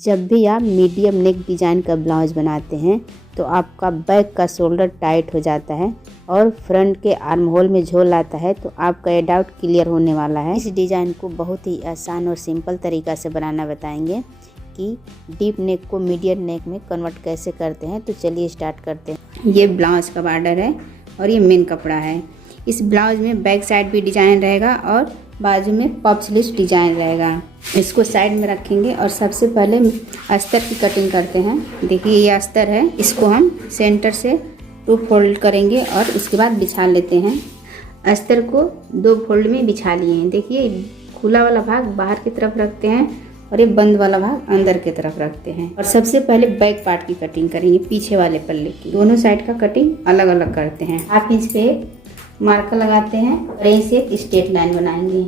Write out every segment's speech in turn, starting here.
जब भी आप मीडियम नेक डिज़ाइन का ब्लाउज बनाते हैं तो आपका बैक का शोल्डर टाइट हो जाता है और फ्रंट के आर्म होल में झोल आता है, तो आपका ये डाउट क्लियर होने वाला है। इस डिज़ाइन को बहुत ही आसान और सिंपल तरीक़ा से बनाना बताएंगे कि डीप नेक को मीडियम नेक में कन्वर्ट कैसे करते हैं। तो चलिए स्टार्ट करते हैं। ये ब्लाउज का बॉर्डर है और ये मेन कपड़ा है। इस ब्लाउज में बैक साइड भी डिज़ाइन रहेगा और बाजू में पफ स्लीव्स डिज़ाइन रहेगा। इसको साइड में रखेंगे और सबसे पहले अस्तर की कटिंग करते हैं। देखिए ये अस्तर है, इसको हम सेंटर से 2 फोल्ड करेंगे और उसके बाद बिछा लेते हैं। अस्तर को 2 फोल्ड में बिछा लिए हैं। देखिए खुला वाला भाग बाहर की तरफ रखते हैं और ये बंद वाला भाग अंदर की तरफ रखते हैं। और सबसे पहले बैक पार्ट की कटिंग करेंगे, पीछे वाले पल्ले की। दोनों साइड का कटिंग अलग अलग करते हैं। 1/2 इंच पे मार्कर लगाते हैं और ऐसे एक स्ट्रेट लाइन बनाएंगे।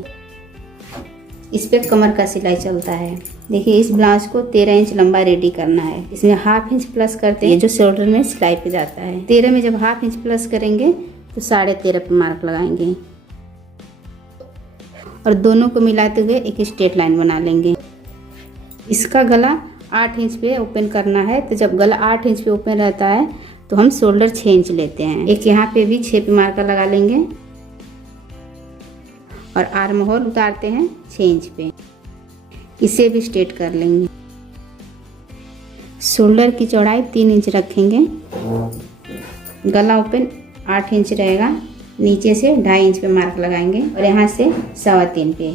इस पे कमर का सिलाई चलता है। देखिए इस ब्लाउज को 13 इंच लंबा रेडी करना है। इसमें 1/2 इंच प्लस करते हैं जो शोल्डर में सिलाई पे जाता है। 13 में जब 1/2 इंच प्लस करेंगे तो 13.5 पे मार्क लगाएंगे और दोनों को मिलाते हुए एक स्ट्रेट लाइन बना लेंगे। इसका गला 8 इंच पे ओपन करना है, तो जब गला 8 इंच पे ओपन रहता है तो हम शोल्डर 6 इंच लेते हैं। एक यहाँ पे भी 6 पे मार्कर लगा लेंगे और आर्म होल उतारते हैं 6 इंच पे। इसे भी स्ट्रेट कर लेंगे। शोल्डर की चौड़ाई 3 इंच रखेंगे। गला ओपन 8 इंच रहेगा। नीचे से 2.5 इंच पे मार्क लगाएंगे और यहाँ से 3.25 पे,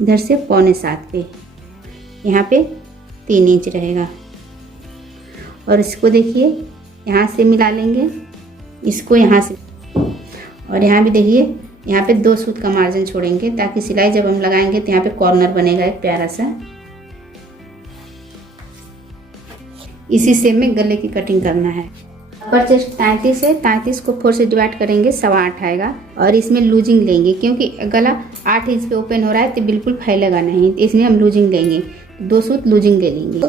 इधर से 6.25 पे, यहाँ पे 3 इंच रहेगा। और इसको देखिए यहाँ से मिला लेंगे, इसको यहाँ से, और यहाँ भी देखिए यहाँ पे 2 सूत का मार्जिन छोड़ेंगे ताकि सिलाई जब हम लगाएंगे तो यहाँ पे कॉर्नर बनेगा एक प्यारा सा। इसी सेम में गले की कटिंग करना है। अपर चेस्ट 33 है, 33 को 4 से डिवाइड करेंगे 8.25 आएगा। और इसमें लूजिंग लेंगे क्योंकि गला 8 इंच पे ओपन हो रहा है तो बिल्कुल फैलेगा नहीं, तो इसमें हम लूजिंग लेंगे। 2 सूत लूजिंग ले लेंगे।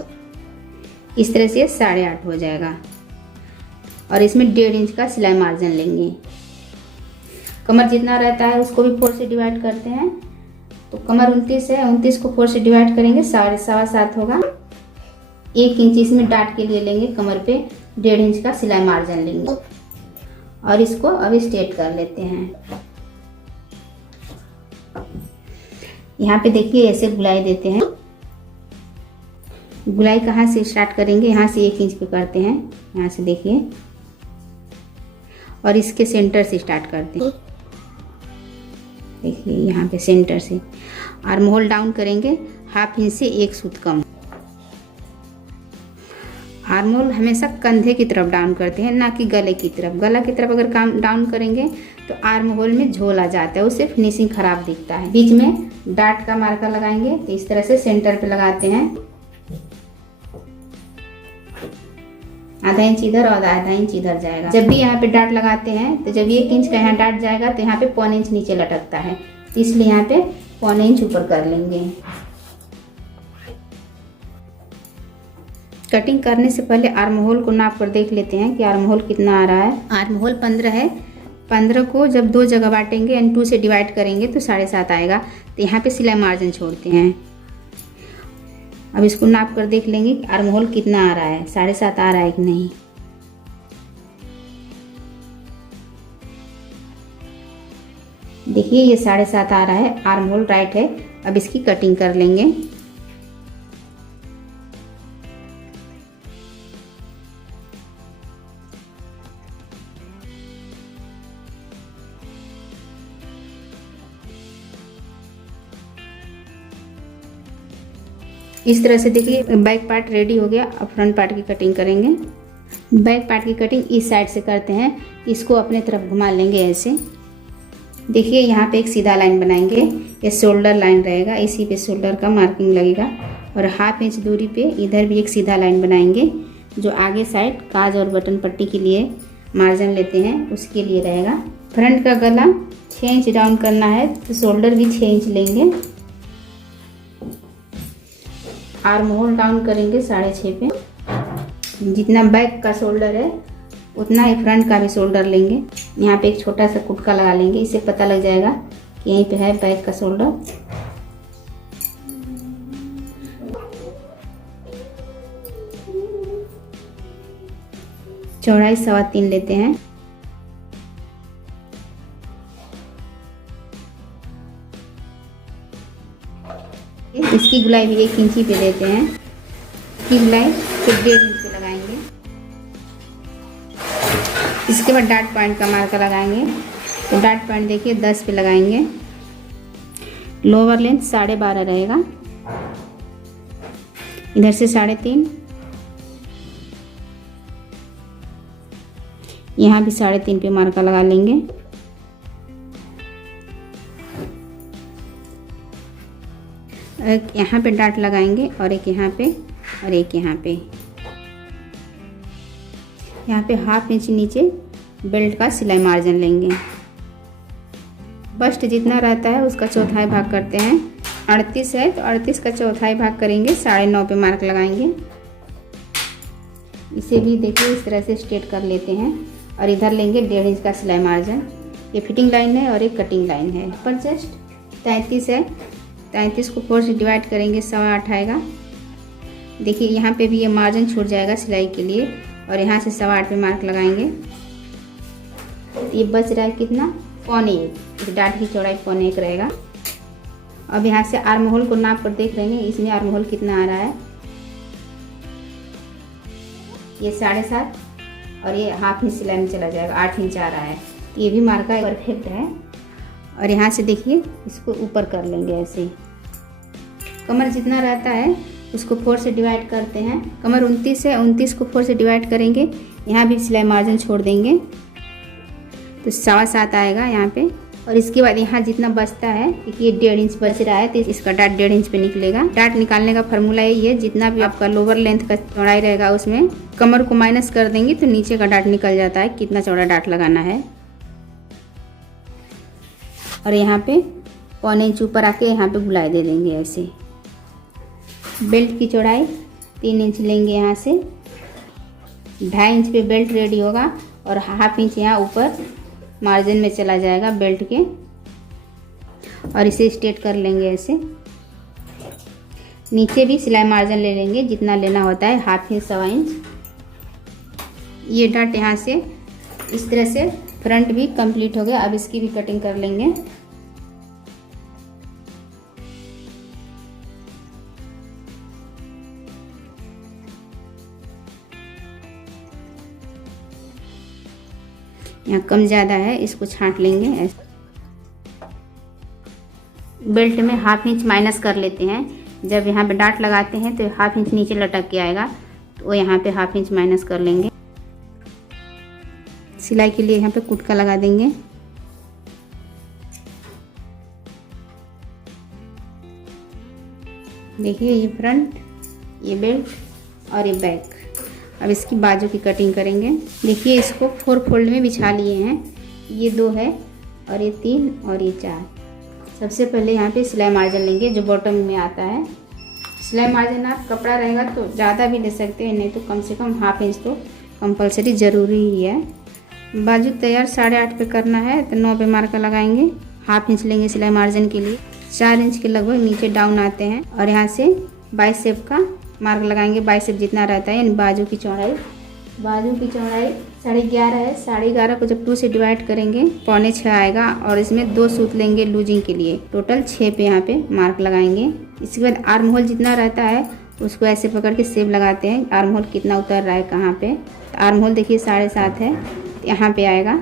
इस तरह से 8.5 हो जाएगा और इसमें 1.5 इंच का सिलाई मार्जिन लेंगे। कमर जितना रहता है उसको भी 4 से डिवाइड करते हैं, तो कमर 29 है, 29 को 4 से डिवाइड करेंगे 7.25 होगा। 1 इंच इसमें डाट के लिए लेंगे, कमर पे 1.5 इंच का सिलाई मार्जिन लेंगे और इसको अभी स्ट्रेट कर लेते हैं। यहाँ पे देखिए ऐसे गुलाई देते हैं। गुलाई कहाँ से स्टार्ट करेंगे, यहाँ से 1 इंच पे करते हैं, यहाँ से देखिए, और इसके सेंटर से स्टार्ट करते हैं। देखिए यहाँ पे सेंटर से आर्म होल डाउन करेंगे 1/2 इंच से 1 सूत कम। आर्म होल हमेशा कंधे की तरफ डाउन करते हैं, ना कि गले की तरफ। गला की तरफ अगर काम डाउन करेंगे तो आर्म होल में झोल आ जाता है, उससे फिनिशिंग खराब दिखता है। बीच में डाट का मार्कर लगाएंगे, तो इस तरह से सेंटर पे लगाते हैं। 1/2 इंच इधर और 1/2 इंच इधर जाएगा। जब भी यहाँ पे डाट लगाते हैं तो जब 1 इंच का यहाँ डाट जाएगा तो यहाँ पे 1/4 इंच नीचे लटकता है, तो इसलिए यहाँ पे 1/4 इंच ऊपर कर लेंगे। कटिंग करने से पहले आर्म होल को नाप कर देख लेते हैं कि आर्म होल कितना आ रहा है। आर्म होल 15 है। 15 को जब 2 जगह बांटेंगे एंड 2 से डिवाइड करेंगे तो 7.5 आएगा, तो यहाँ पे सिलाई मार्जिन छोड़ते हैं। अब इसको नाप कर देख लेंगे कि आर्म होल कितना आ रहा है, 7.5 आ रहा है कि नहीं। देखिए ये 7.5 आ रहा है, आर्म होल राइट है। अब इसकी कटिंग कर लेंगे। इस तरह से देखिए बैक पार्ट रेडी हो गया। अब फ्रंट पार्ट की कटिंग करेंगे। बैक पार्ट की कटिंग इस साइड से करते हैं, इसको अपने तरफ घुमा लेंगे ऐसे। देखिए यहाँ पे एक सीधा लाइन बनाएंगे, ये शोल्डर लाइन रहेगा, इसी पे शोल्डर का मार्किंग लगेगा। और 1/2 इंच दूरी पे इधर भी एक सीधा लाइन बनाएंगे, जो आगे साइड काज और बटन पट्टी के लिए मार्जिन लेते हैं उसके लिए रहेगा। फ्रंट का गला 6 इंच डाउन करना है, तो शोल्डर भी 6 इंच लेंगे। आर्म होल डाउन करेंगे 6.5 पे। जितना बैक का शोल्डर है उतना ही फ्रंट का भी शोल्डर लेंगे। यहाँ पे एक छोटा सा कुटका लगा लेंगे, इससे पता लग जाएगा कि यहीं पे है बैक का शोल्डर। चौड़ाई 3.25 लेते हैं। इसकी गुलाई भी 1 इंची पे देते हैं। इसकी गुलाई फिर 1.5 इंच पे लगाएंगे। इसके बाद डाट पॉइंट का मार्कर लगाएंगे। तो डाट पॉइंट देखिए 10 पे लगाएंगे। लोअर लेंथ 12.5 रहेगा, इधर से 3.5, यहाँ भी 3.5 पे मार्कर लगा लेंगे। एक यहाँ पे डाट लगाएंगे और एक यहाँ पे और एक यहाँ पे। यहाँ पे 1/2 इंच नीचे बेल्ट का सिलाई मार्जिन लेंगे। बस्ट जितना रहता है उसका चौथाई भाग करते हैं। 38 है तो 38 का चौथाई भाग करेंगे, 9.5 पे मार्क लगाएंगे। इसे भी देखिए इस तरह से स्ट्रेट कर लेते हैं और इधर लेंगे 1.5 इंच का सिलाई मार्जिन। ये फिटिंग लाइन है और एक कटिंग लाइन है। पर जस्ट 33 है, 33 को 4 से डिवाइड करेंगे, 8.25 आएगा। देखिए यहाँ पे भी ये मार्जिन छूट जाएगा सिलाई के लिए और यहाँ से 8.25 पे मार्क लगाएंगे। ये बच रहा है कितना, 1.25। डाट की चौड़ाई 1.25 रहेगा। अब यहाँ से आर्म होल को नाप कर देख रहे हैं, इसमें आर्म होल कितना आ रहा है। ये 7.5 और ये 1/2 इंच सिलाई में चला जाएगा, 8 इंच आ रहा है। ये भी मार्का परफेक्ट है। और यहाँ से देखिए इसको ऊपर कर लेंगे ऐसे। कमर जितना रहता है उसको 4 से डिवाइड करते हैं। कमर 29 है, 29 को 4 से डिवाइड करेंगे। यहाँ भी सिलाई मार्जिन छोड़ देंगे तो 7.25 आएगा यहाँ पे। और इसके बाद यहाँ जितना बचता है, ये 1.5 इंच बच रहा है तो इसका डाट 1.5 इंच पे निकलेगा। डाट निकालने का फार्मूला यही है, जितना भी आपका लोअर लेंथ का चौड़ाई रहेगा उसमें कमर को माइनस कर देंगे तो नीचे का डाट निकल जाता है, कितना चौड़ा डाट लगाना है। और यहाँ पे 1.25 इंच ऊपर आके यहाँ पे गुलाई दे देंगे ऐसे। बेल्ट की चौड़ाई 3 इंच लेंगे, यहाँ से 2.5 इंच पे बेल्ट रेडी होगा और 1/2 इंच यहाँ ऊपर मार्जिन में चला जाएगा बेल्ट के। और इसे स्ट्रेट कर लेंगे ऐसे। नीचे भी सिलाई मार्जिन ले लेंगे, जितना लेना होता है, 1/2 इंच 1.25 इंच। ये डाट यहाँ से इस तरह से फ्रंट भी कंप्लीट हो गया। अब इसकी भी कटिंग कर लेंगे। यहाँ कम ज़्यादा है, इसको छांट लेंगे ऐसे। बेल्ट में 1/2 इंच माइनस कर लेते हैं। जब यहाँ पे डाट लगाते हैं तो 1/2 इंच नीचे लटक के आएगा, तो वो यहाँ पे 1/2 इंच माइनस कर लेंगे। सिलाई के लिए यहाँ पे कुटका लगा देंगे। देखिए ये फ्रंट, ये बेल्ट और ये बैक। अब इसकी बाजू की कटिंग करेंगे। देखिए इसको 4 फोल्ड में बिछा लिए हैं। ये 2 है और ये 3 और ये 4। सबसे पहले यहाँ पे सिलाई मार्जिन लेंगे जो बॉटम में आता है। सिलाई मार्जिन आप कपड़ा रहेगा तो ज़्यादा भी ले सकते हैं, नहीं तो कम से कम 1/2 इंच तो कंपलसरी ज़रूरी ही है। बाजू तैयार 8.5 पे करना है तो 9 पे मार्कर लगाएंगे। 1/2 इंच लेंगे सिलाई मार्जिन के लिए। 4 इंच के लगभग नीचे डाउन आते हैं और यहाँ से बाइसेप का मार्क लगाएंगे। बाइसेप जितना रहता है यानी बाजू की चौड़ाई 11.5 है। 11.5 को जब 2 से डिवाइड करेंगे 5.25 आएगा और इसमें 2 सूत लेंगे लूजिंग के लिए। टोटल 6 पे यहाँ पे मार्क लगाएंगे। इसके बाद आर्म होल जितना रहता है उसको ऐसे पकड़ के सेप लगाते हैं। आर्म होल कितना उतर रहा है कहाँ पे, तो आर्म होल देखिए 7.5 है, यहाँ पे आएगा।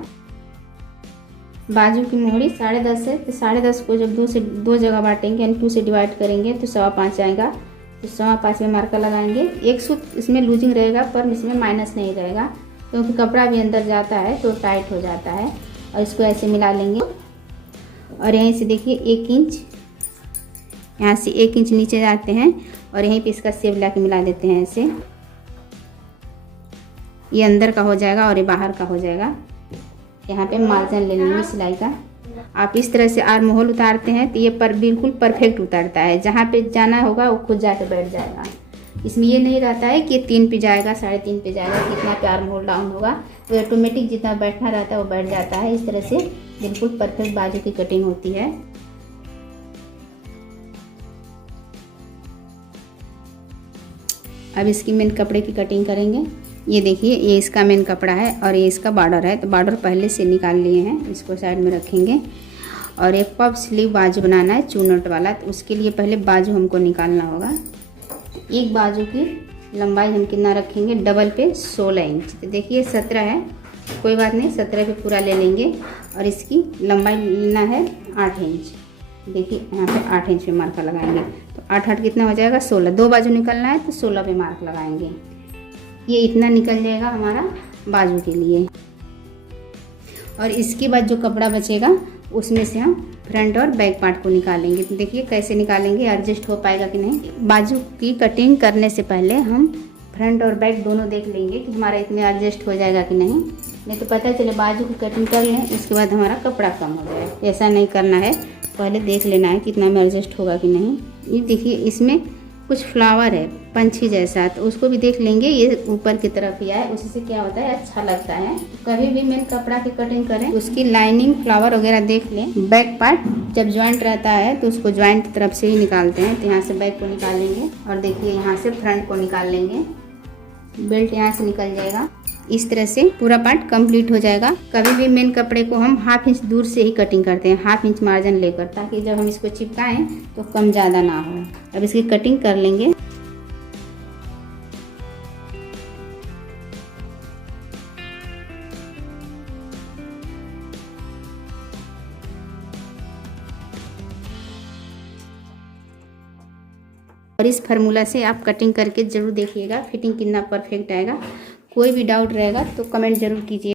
बाजू की मोहरी 10.5 है तो 10.5 को जब 2 जगह बांटेंगे यानी 2 से डिवाइड करेंगे तो 5.25 आएगा। तो 5.25 में मार्कर लगाएंगे। एक सूत इसमें लूजिंग रहेगा पर इसमें माइनस नहीं रहेगा, क्योंकि कपड़ा भी अंदर जाता है तो टाइट हो जाता है। और इसको ऐसे मिला लेंगे और यहीं से देखिए 1 इंच, यहाँ से 1 इंच नीचे जाते हैं और यहीं पे इसका सेप ला के मिला देते हैं ऐसे। ये अंदर का हो जाएगा और ये बाहर का हो जाएगा। यहाँ पे मार्जिन ले लेंगे सिलाई का। आप इस तरह से आर्म होल उतारते हैं तो ये बिल्कुल परफेक्ट उतरता है। जहाँ पे जाना होगा वो खुद जाके बैठ जाएगा। इसमें ये नहीं रहता है कि 3 पे जाएगा, 3.5 पे जाएगा, कितना पे आर्म होल डाउन होगा, तो ऑटोमेटिक जितना बैठना रहता है वो बैठ जाता है। इस तरह से बिल्कुल परफेक्ट बाजू की कटिंग होती है। अब इसकी मेन कपड़े की कटिंग करेंगे। ये देखिए, ये इसका मेन कपड़ा है और ये इसका बॉर्डर है। तो बॉर्डर पहले से निकाल लिए हैं, इसको साइड में रखेंगे। और एक पफ स्लीव बाजू बनाना है चूनट वाला, तो उसके लिए पहले बाजू हमको निकालना होगा। एक बाजू की लंबाई हम कितना रखेंगे, डबल पे 16 इंच। तो देखिए 17 है, कोई बात नहीं, 17 पे पूरा ले लेंगे। और इसकी लंबाई लेना है 8 इंच। देखिए यहाँ पे 8 इंच पे मार्कर लगाएंगे। तो 8 कितना हो जाएगा, 16। दो बाजू निकलना है तो 16 पे मार्क लगाएंगे। ये इतना निकल जाएगा हमारा बाजू के लिए। और इसके बाद जो कपड़ा बचेगा उसमें से हम फ्रंट और बैक पार्ट को निकालेंगे। तो देखिए कैसे निकालेंगे, एडजस्ट हो पाएगा कि नहीं। बाजू की कटिंग करने से पहले हम फ्रंट और बैक दोनों देख लेंगे कि हमारा इसमें एडजस्ट हो जाएगा कि नहीं तो पता चले बाजू की कटिंग कर लें, उसके बाद हमारा कपड़ा कम हो जाए। ऐसा नहीं करना है, पहले देख लेना है कितना में एडजस्ट होगा कि नहीं। ये देखिए इसमें कुछ फ्लावर है पंछी जैसा, तो उसको भी देख लेंगे। ये ऊपर की तरफ ही आए, उसी से क्या होता है, अच्छा लगता है। कभी भी मेन कपड़ा की कटिंग करें, उसकी लाइनिंग फ्लावर वगैरह देख लें। बैक पार्ट जब ज्वाइंट रहता है तो उसको ज्वाइंट की तरफ से ही निकालते हैं। तो यहाँ से बैक को निकालेंगे और देखिए यहाँ से फ्रंट को निकाल लेंगे। बेल्ट यहाँ से निकल जाएगा। इस तरह से पूरा पार्ट कंप्लीट हो जाएगा। कभी भी मेन कपड़े को हम ½ इंच दूर से ही कटिंग करते हैं, ½ इंच मार्जिन लेकर, ताकि जब हम इसको चिपकाएं तो कम ज़्यादा ना हो। अब इसकी कटिंग कर लेंगे। और इस फार्मूला से आप कटिंग करके ज़रूर देखिएगा फिटिंग कितना परफेक्ट आएगा। कोई भी डाउट रहेगा तो कमेंट ज़रूर कीजिए।